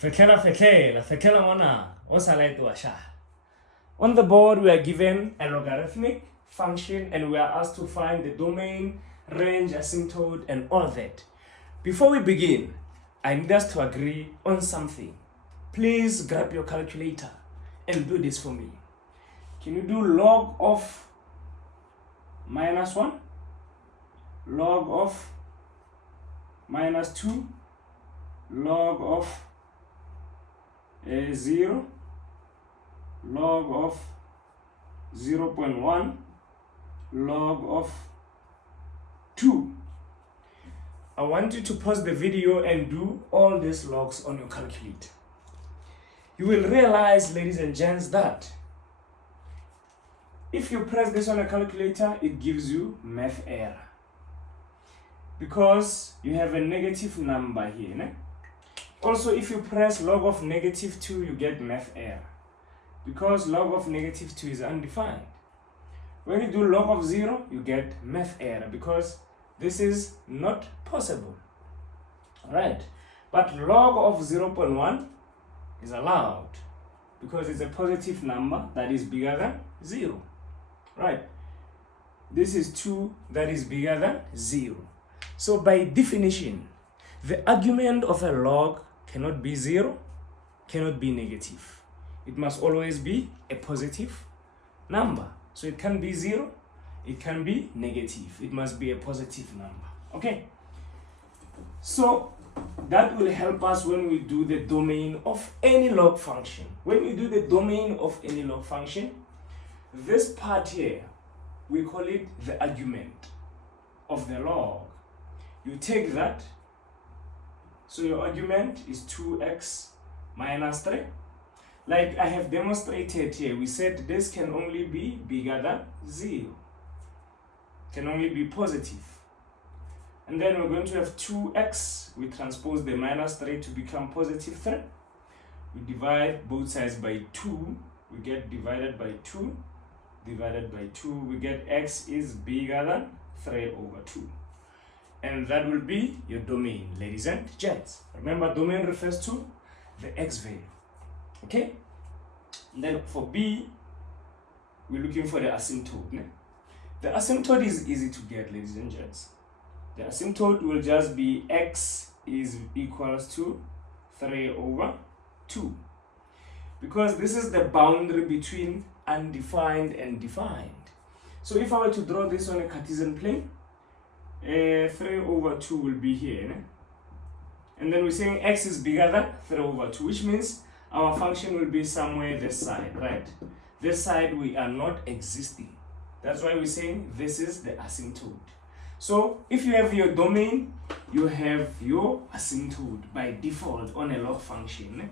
Fekela wana, osalai. On the board, we are given a logarithmic function and we are asked to find the domain, range, asymptote, and all that. Before we begin, I need us to agree on something. Please grab your calculator and do this for me. Can you do log of -1, log of -2, log of 0, log of 0.1, log of 2. I want you to pause the video and do all these logs on your calculator. You will realize, ladies and gents, that if you press this on a calculator, it gives you math error because you have a negative number here. Ne? Also, if you press log of -2, you get math error because log of -2 is undefined. When you do log of 0, you get math error because this is not possible. Alright, but log of 0.1 is allowed because it's a positive number that is bigger than 0. Right, this is 2 that is bigger than 0. So by definition, the argument of a log cannot be 0, cannot be negative. It must always be a positive number. So it can be 0, it can be negative. It must be a positive number. Okay, so that will help us when we do the domain of any log function. When we do the domain of any log function, this part here, we call it the argument of the log. You take that, so your argument is 2x minus 3. Like I have demonstrated here, we said this can only be bigger than 0. Can only be positive. And then we're going to have 2x, we transpose the -3 to become +3. We divide both sides by 2, we get divided by 2, divided by 2, we get x is bigger than 3/2. And that will be your domain, ladies and gents. Remember, domain refers to the x value. Okay? And then for B, we're looking for the asymptote. Ne? The asymptote is easy to get, ladies and gents. The asymptote will just be x is equals to 3/2. Because this is the boundary between undefined and defined. So if I were to draw this on a Cartesian plane, 3/2 will be here. Ne? And then we're saying x is bigger than 3/2, which means our function will be somewhere this side, right? This side we are not existing. That's why we're saying this is the asymptote. So if you have your domain, you have your asymptote by default on a log function.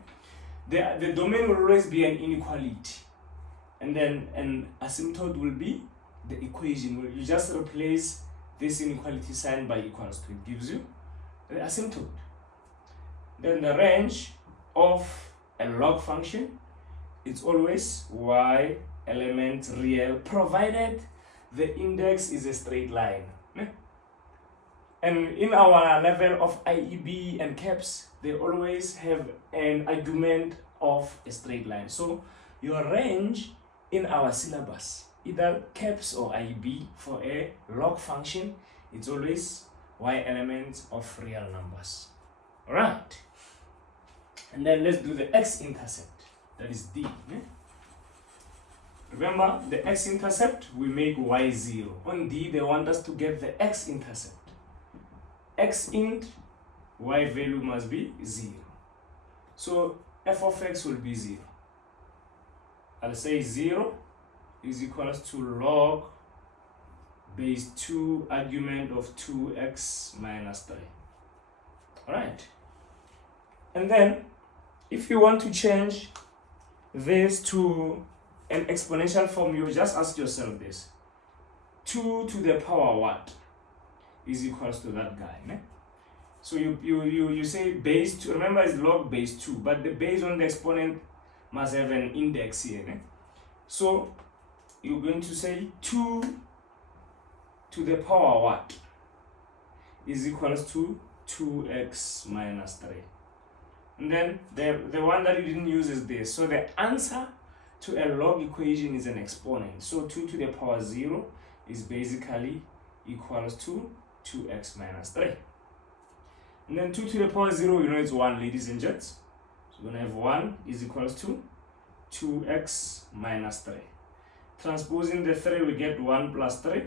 The domain will always be an inequality. And then an asymptote will be the equation where you just replace this inequality sign by equals to. It gives you the asymptote. Then the range of a log function, it's always y element real, provided the index is a straight line. And in our level of IEB and CAPS, they always have an argument of a straight line. So your range in our syllabus, either CAPS or IEB, for a log function, it's always y elements of real numbers. Alright. And then let's do the x-intercept. That is D. Remember, the x-intercept, we make y0. On D, they want us to get the x-intercept. X-int, y value must be 0. So f of x will be 0. I'll say 0 is equals to log base 2 argument of 2x minus 3. Alright. And then, if you want to change this to an exponential form, you just ask yourself this. 2 to the power what is equals to that guy. Ne? So you say base 2, remember it's log base 2, but the base on the exponent must have an index here. Ne? So you're going to say 2 to the power what is equals to 2x minus 3. And then the one that you didn't use is this. So the answer to a log equation is an exponent. So 2 to the power 0 is basically equals to 2x minus 3. And then 2 to the power 0, you know it's 1, ladies and gents. So we're going to have 1 is equals to 2x minus 3. Transposing the 3, we get 1 plus 3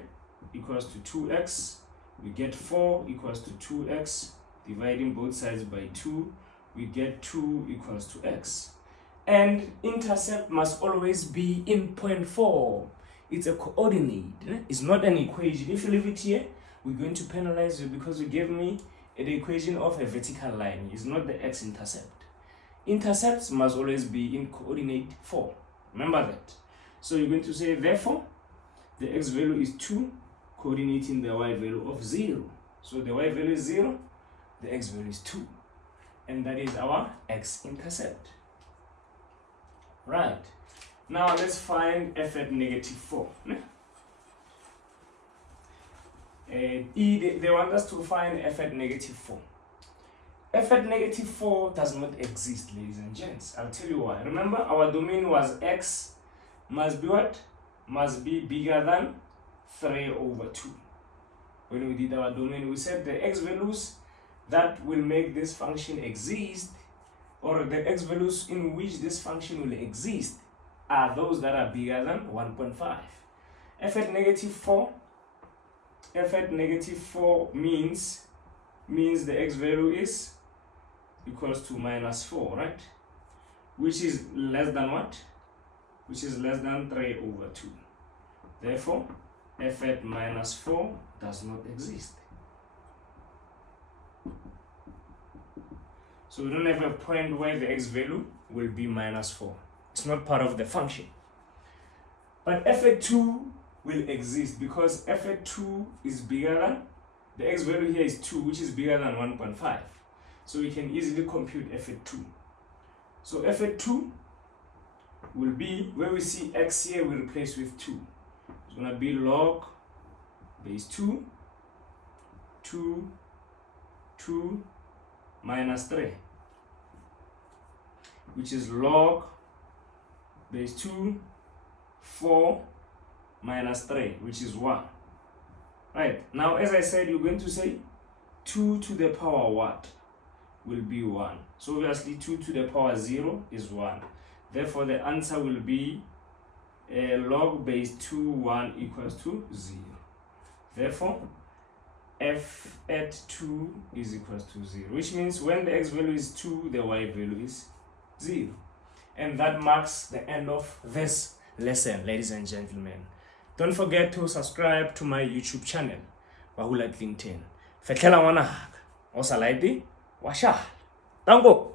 equals to 2x. We get 4 equals to 2x. Dividing both sides by 2, we get 2 equals to x. And intercept must always be in point form. It's a coordinate. It's not an equation. If you leave it here, we're going to penalize you because you gave me the equation of a vertical line. It's not the x-intercept. Intercepts must always be in coordinate form. Remember that. So you're going to say, therefore, the x value is 2, coordinating the y value of 0. So the y value is 0, the x value is 2. And that is our x-intercept. Right. Now let's find f at negative 4. They want us to find f at negative 4. F at negative 4 does not exist, ladies and gents. I'll tell you why. Remember, our domain was x must be what? Must be bigger than 3 over 2. When we did our domain, we said the x values that will make this function exist, or the x values in which this function will exist, are those that are bigger than 1.5. F at negative 4, f at negative 4 means the x value is equals to minus 4, right? Which is less than what? Which is less than 3 over 2. Therefore, f at minus 4 does not exist. So we don't have a point where the x value will be minus 4. It's not part of the function. But f at 2 will exist because f at 2 is bigger than, the x value here is 2, which is bigger than 1.5. So we can easily compute f at 2. So f at 2 will be, where we see x here, we replace with 2. It's going to be log base 2 minus 3, which is log base 2 4 minus 3, which is 1. Right, now as I said, you're going to say 2 to the power what will be 1. So obviously 2 to the power 0 is 1. Therefore the answer will be log base 2 1 equals to 0. Therefore f at 2 is equals to 0, which means when the x value is 2, the y value is 0. And that marks the end of this lesson, ladies and gentlemen. Don't forget to subscribe to my YouTube channel, Wahula LinkedIn. Fetlela ngwana haka, o sa laite, wa shala. Tango.